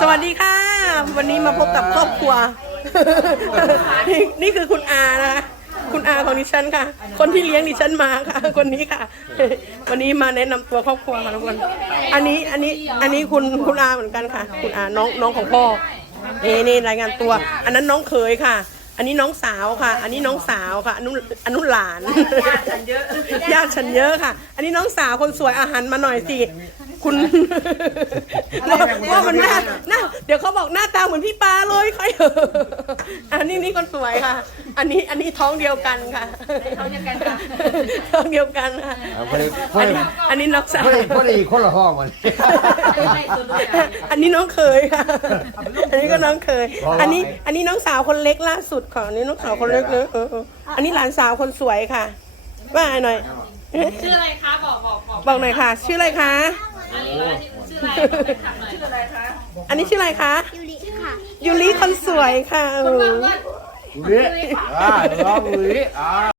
สวัสดีค่ะ วันนี้มาพบกับครอบครัว นี่นี่คือคุณอานะคะคุณอาของดิฉันค่ะ คนที่เลี้ยงดิฉันมาค่ะ คนนี้ค่ะ วันนี้มาแนะนำตัวครอบครัวค่ะทุกคน อันนี้อันนี้อันนี้คุณคุณอาเหมือนกันค่ะ คุณอาน้องน้องของพ่อนี่นี่รายงานตัว อันนั้นน้องเคยค่ะ อันนี้น้องสาวค่ะ อันนี้น้องสาวค่ะอันนู้นอันนู้นหลานญาติฉันเยอะญาติฉันเยอะค่ะ อันนี้น้องสาวคนสวยอาหารมาหน่อยสิ คุณว่าว่ามันหน้าหน้าเดี๋ยวเขาบอกหน้าตาเหมือนพี่ปาเลยใครอันนี้นี่คนสวยค่ะ อันนี้อันนี้ท้องเดียวกันค่ะท้องเดียวกันค่ะท้องเดียวกันค่ะเอาพอดีพออันดีนี้อันนี้น้องสาวพอดีพอดีคนละห้องมันอันนี้น้องเคยค่ะ อันนี้ก็น้องเคย อันนี้อันนี้น้องสาวคนเล็กล่าสุดค่ะอันนี้น้องสาวคนเล็กเลยเออเอออันนี้หลานสาวคนสวยค่ะว่าหน่อยชื่ออะไรคะบอกบอกบอกบอกหน่อยค่ะ ชื่ออะไรคะอันนี้ว่า ชื่ออะไรบอกไปถามหน่อยชื่ออะไรคะอันนี้ชื่ออะไรคะยูริค่ะยูริคนสวยค่ะ คนว่าว่าอุ้ยอ่าลองอุ้ยอ่า